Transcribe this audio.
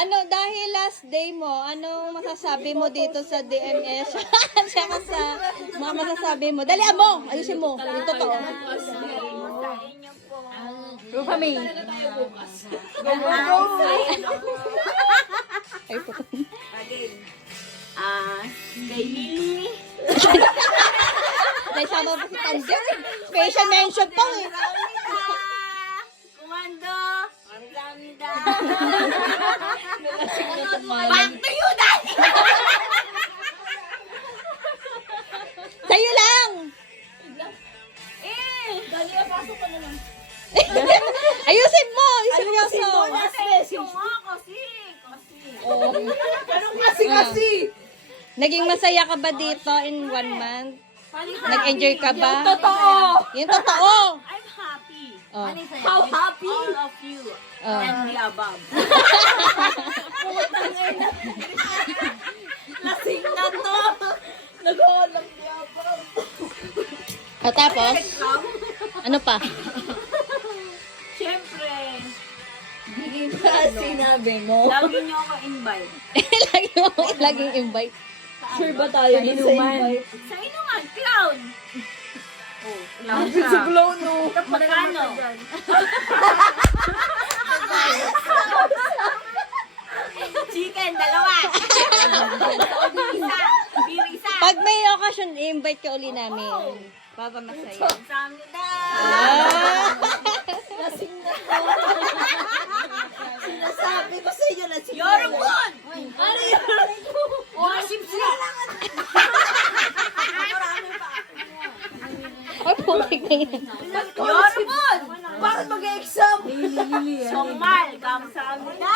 Ano, dahil last day mo, anong masasabi mo dito sa DMS? Tsaka sa mga masasabi mo. Dali mo! Ayusin mo. Yung totoo. Rufa me. Ay, puto. Kay Lily. Dahil sama pa si Tanjer. Special mention pa eh. Kumando. Kamida. Back to you, Daddy! Sa'yo lang! Dali, pasok ka na lang. Ayusin mo! Seryoso! Kasi. Kasi. Naging masaya ka ba dito in 1 month? Nag-enjoy ka ba? Totoo. Yung totoo! I'm happy. Oh. How happy? All of you. Oh. And the above. Lasing na to. Nag-aalam niya pa. At tapos, ano pa? Siyempre, Hindi pa sinabi mo. lagi niyo ako invite. Laging invite. Sure ba tayo dun sa invite? Sa inuman, clown. Oh, clown Si siya. Glow, no. Magkano? Chicken, dalawa. Isa. Beer, isa. Pag may occasion, i-invite ka uli namin. Para masaya. Samda. Ah! Lasing na to. Sinasabi ko sa inyo, lasing na You're yan. good. Ano yun? Worship sila. Ay, putik na yan. You're good. Bakit mag-exam? Somal, kamsamida.